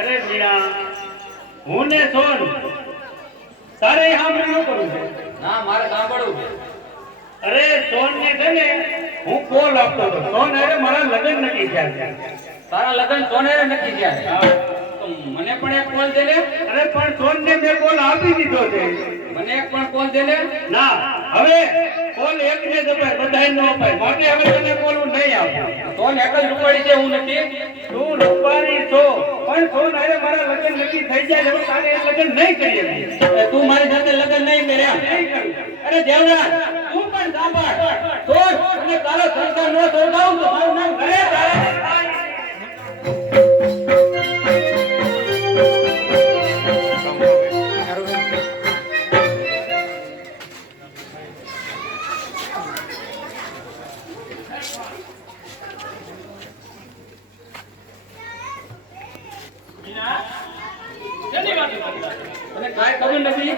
અરે મીણા હું ને સોન તારે સાંભળવું કરું છે. ના મારે સાંભળવું છે. અરે સોન ને છે ને હું કોલ આપતો હતો. સોન અરે મારા લગ્ન નક્કી થયા છે. તારા લગ્ન સોનેરે નક્કી થયા છે. તો મને પણ એક કોલ દે ને. અરે પણ સોન ને મેં કોલ આપી દીધો છે. મને એક પણ કોલ દે ને. ના હવે કોલ એક ને જ અપાય બધાય નો અપાય માટે હવે તને કોલ હું નહીં આપું. સોન એક જ રૂપાળી છે હું નથી. તું રૂપારી છો પણ સોન અરે મારા લગ્ન નક્કી થઈ જાય હવે તારે લગ્ન નહીં કરીએ. તું મારી સાથે લગ્ન નહીં કર્યા. નહીં કરું. અરે દેવરાજ તું પણ સાંભળ. સોન અને તારો સંસાર નો તોડાવું તો મારું નામ અરે તારા મને કાંઈ ખબર નથી.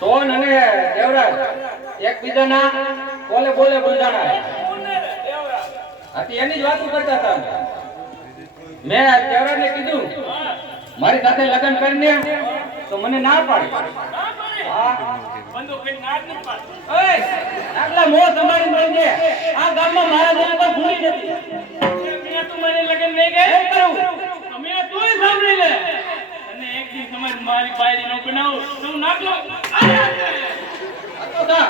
સોન અને દેવરાજ એકબીજાના બોલે બોલે બોલજાણા. આથી એની જ વાતો કરતા હતા. મેં દેવરાજને કીધું મારી સાથે લગ્ન કરીને તો મને ના પાડી. હા આટલા મોહ સંભાળીને બોલજે. આ ગામમાં મારા જેવું કોઈ ભૂલી નથી. તું મને લગન નહીં ગઈ કરું અમે તું સાંભળી લે અને એક દી સમજ મારી બાયરી નો બનાવ તું નાખલો તો તા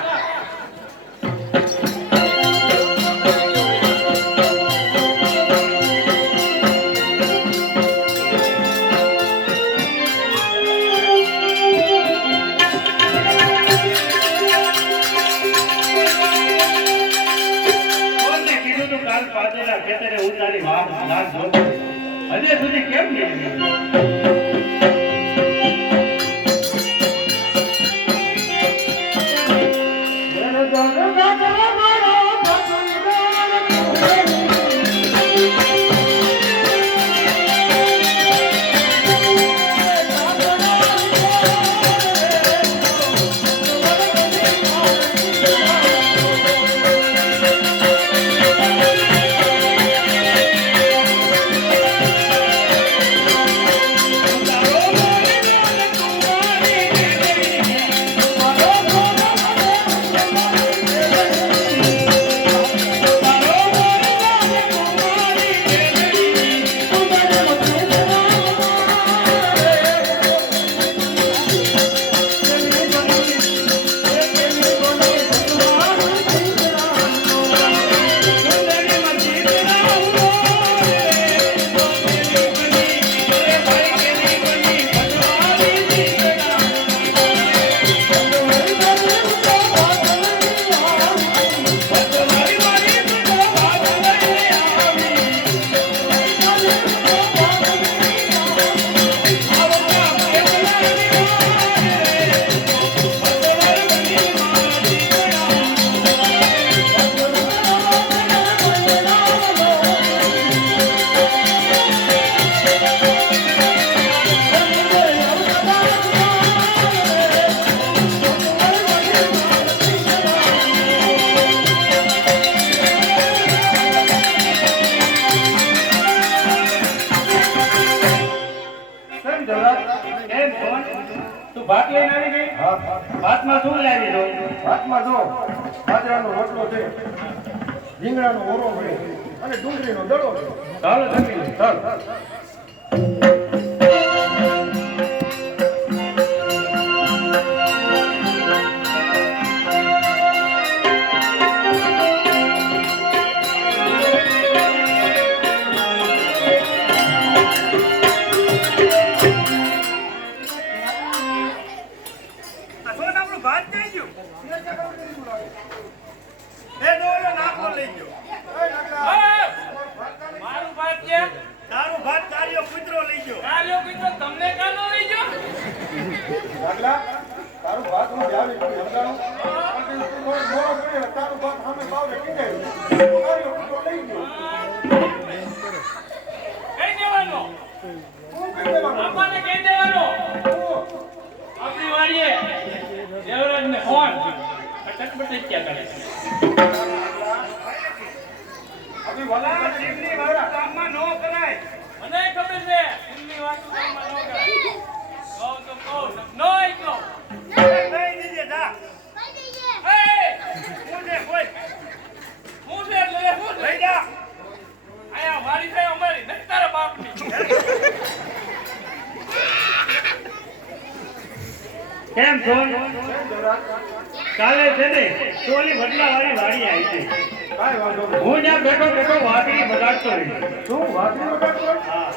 ખેતરે હું તારી વાત ના જોતો હજે સુધી કેમ નહીં ભાત લઈને આવી ગઈ. ભાતમાં શું લાવી દો? ભાતમાં જો બાજરાનો રોટલો છે, રીંગણાનો ઓરો છે અને ડુંગળીનો દડો છે. ચાલો જમી લો, ચાલો. તારું ભાત હું જાવી છું સમજાણું પણ તું મોડો પડ્યો તારું ભાત સામે બાવરે કીધેલું લઈ ગયો કઈ દેવાનો હું કહી દેવાનું આપણને કઈ દેવાનો આપણી વાડીએ દેવરાજ ને ફોન અટકબટે ક્યાં કરે અભી ભલા જીવની વાત ગામમાં નો કરાય. મને ખબર છે એમની વાત કરવામાં ન કરાય કહું તો કહું નોય કહું કહી દીજે જા એ હું છે કોઈ હું છે એટલે હું લઈ જા આયા મારી થાય અમારી નથી તારા બાપની કેમ છો કાલે છે ને ચોલી બદલા વાળી વાડી આવી છે કાંઈ વાંધો નહીં. હું ત્યાં બેઠો બેઠો વાડી બગાડતો રહી શું વાતની બગાડતો હોય? હા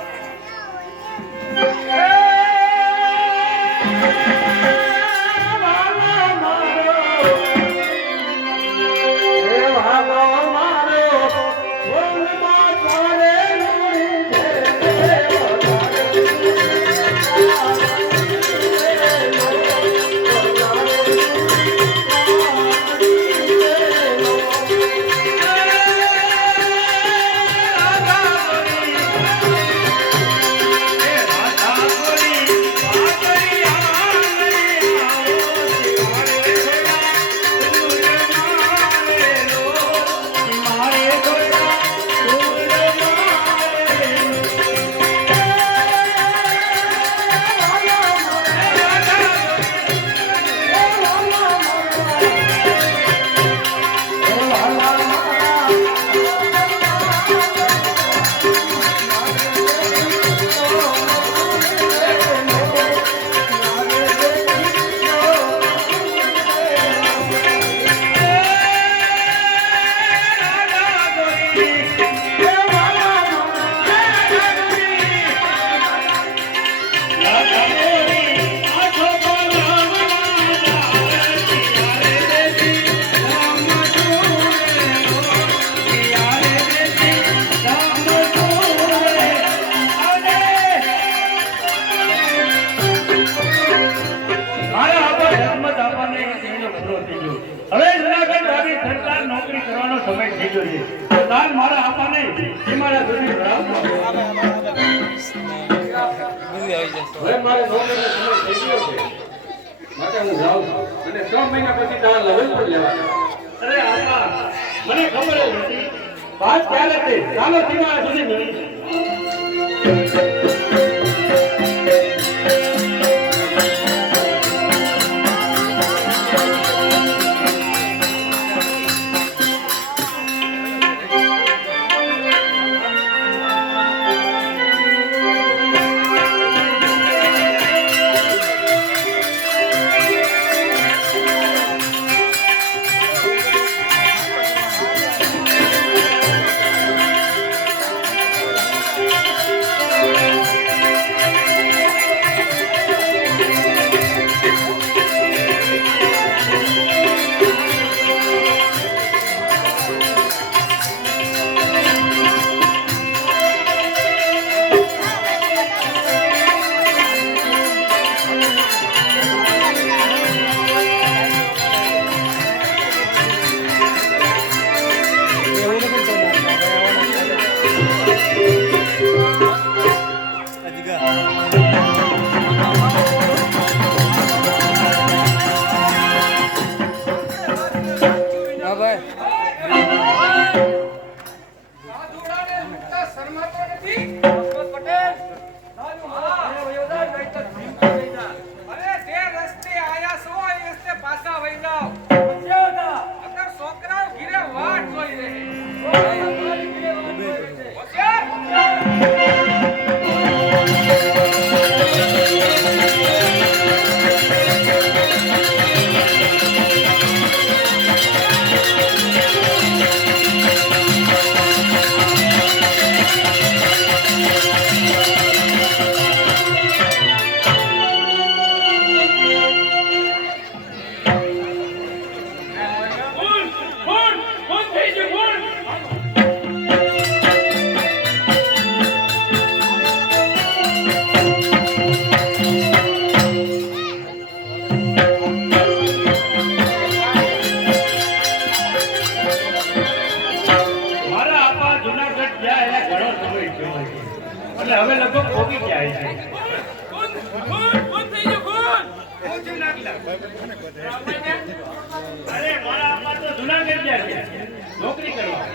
હવે જુનાગઢ વાળી સરકાર નોકરી કરવાનો સમય થઈ ગયો છે તો તાર મારા આપા નહીં એ મારા સુધી ભરાવતો. હવે મારે નોકરીનો સમય થઈ ગયો છે માટે હું જાઉં છું અને 6 મહિના પછી તારા લગ્ન પણ લેવા. અરે આપા મને ખબર જ નથી વાત ક્યારે થઈ ચાલો સીમા સુધી મળી. એટલે હવે લગભગ પોગી જાય છે. અરે મારા આપા તો જુનાગઢ ગયા છે નોકરી કરવા.